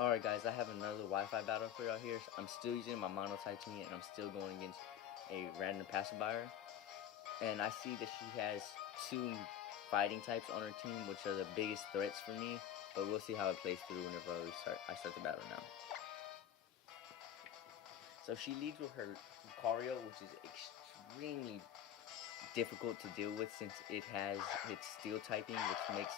Alright guys, I have another Wi-Fi battle for y'all here. I'm still using my mono titanium and I'm still going against a random passerby. And I see that she has two fighting types on her team, which are the biggest threats for me. But we'll see how it plays through whenever I start the battle now. So she leads with her Lucario, which is extremely difficult to deal with since it has its steel typing, which makes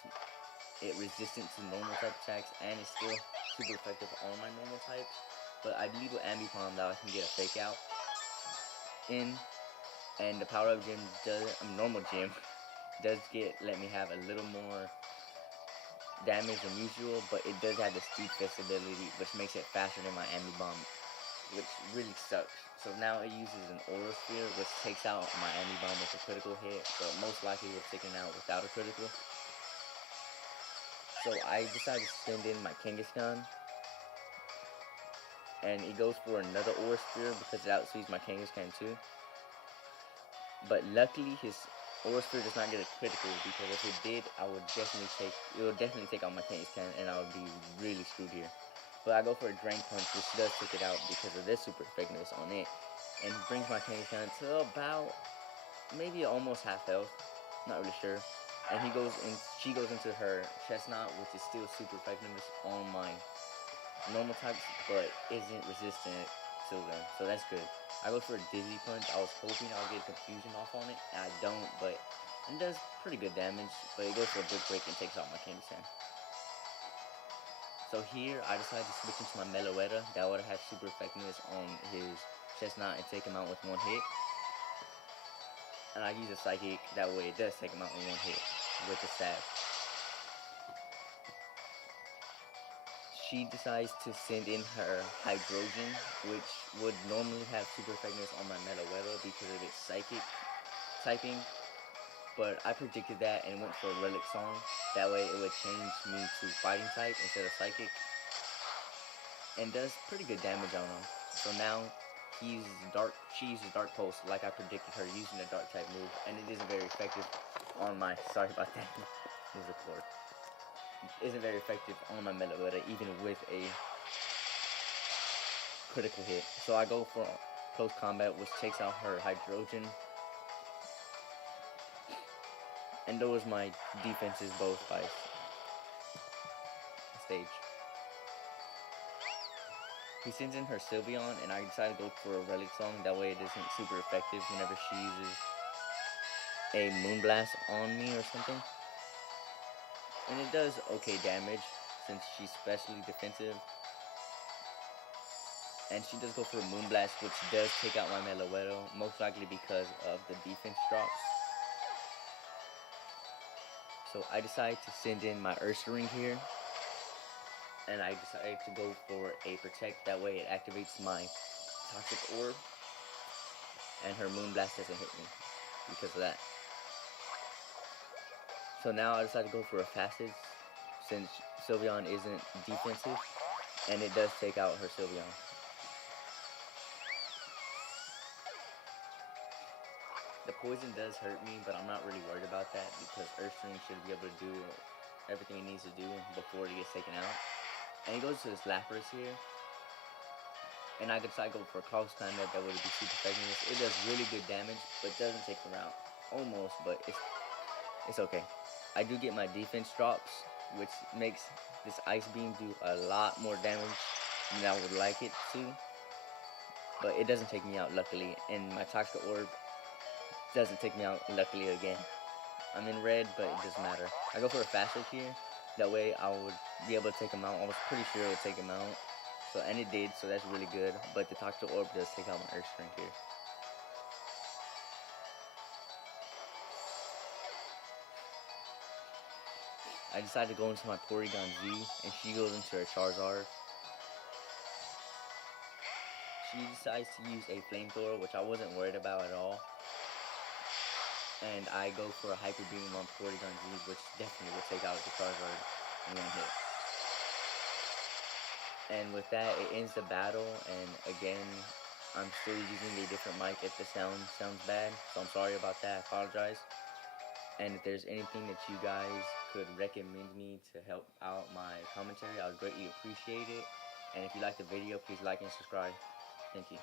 it resistant to normal type attacks, and it's still super effective on my normal types. But I believe with Ambipom that I can get a fake out in, and the power up gym does, normal gym does let me have a little more damage than usual, but it does have the speed fist ability, which makes it faster than my Ambipom, which really sucks. So now it uses an Aura Sphere, which takes out my Ambipom with a critical hit, but most likely will take it out without a critical. So I decided to send in my Kangaskhan, and he goes for another Aura Sphere because it outspeeds my Kangaskhan too. But luckily his Aura Sphere does not get a critical, because if it did, it would definitely take out my Kangaskhan and I would be really screwed here. But I go for a Drain Punch, which does take it out because of this super effectiveness on it, and brings my Kangaskhan to about maybe almost half health, not really sure. And she goes into her Chestnut, which is still super effectiveness on my normal types, but isn't resistant to them, so that's good. I go for a Dizzy Punch. I was hoping I'll get Confusion off on it, and I don't, but it does pretty good damage, but it goes for a Brick Break and takes out my Kangaskhan. So here, I decided to switch into my Meloetta. That would have super effectiveness on his Chestnut and take him out with one hit. And I use a Psychic, that way it does take him out in one hit with the Sash. She decides to send in her Hydrogen, which would normally have super effectiveness on my Meloetta because of its Psychic typing. But I predicted that and went for a Relic Song. That way it would change me to Fighting type instead of Psychic. And does pretty good damage on him. So now she uses Dark Pulse like I predicted her, using a Dark type move. And it isn't very effective on my, sorry about that, move the cord. Isn't very effective on my Meloetta, even with a critical hit. So I go for Close Combat, which takes out her Hydrogen. And those my defenses both by stage. He sends in her Sylveon, and I decided to go for a Relic Song. That way it isn't super effective whenever she uses a Moonblast on me or something. And it does okay damage since she's specially defensive. And she does go for a Moonblast, which does take out my Meloetta, most likely because of the defense drops. So I decided to send in my Ursaring here. And I decided to go for a Protect, that way it activates my Toxic Orb. And her Moonblast doesn't hit me because of that. So now I decided to go for a Facet, since Sylveon isn't defensive, and it does take out her Sylveon. The poison does hurt me, but I'm not really worried about that because Ursaring should be able to do everything it needs to do before it gets taken out. And he goes to his Lapras here. And I decide to go for a Close Combat, that would be super effective. It does really good damage, but doesn't take him out. Almost, but it's okay. I do get my defense drops, which makes this Ice Beam do a lot more damage than I would like it to. But it doesn't take me out, luckily. And my Toxic Orb doesn't take me out, luckily, again. I'm in red, but it doesn't matter. I go for a Facet here. That way I would be able to take him out. I was pretty sure it would take him out. And it did, so that's really good. But the Toxic Orb does take out my Ursaring here. I decided to go into my Porygon Z, and she goes into her Charizard. She decides to use a Flamethrower, which I wasn't worried about at all. And I go for a Hyper Beam on Porygon Z, which definitely will take out the Charizard in one hit. And with that, it ends the battle, and again, I'm still using a different mic if the sound sounds bad, so I'm sorry about that, I apologize. And if there's anything that you guys could recommend me to help out my commentary, I would greatly appreciate it. And if you like the video, please like and subscribe. Thank you.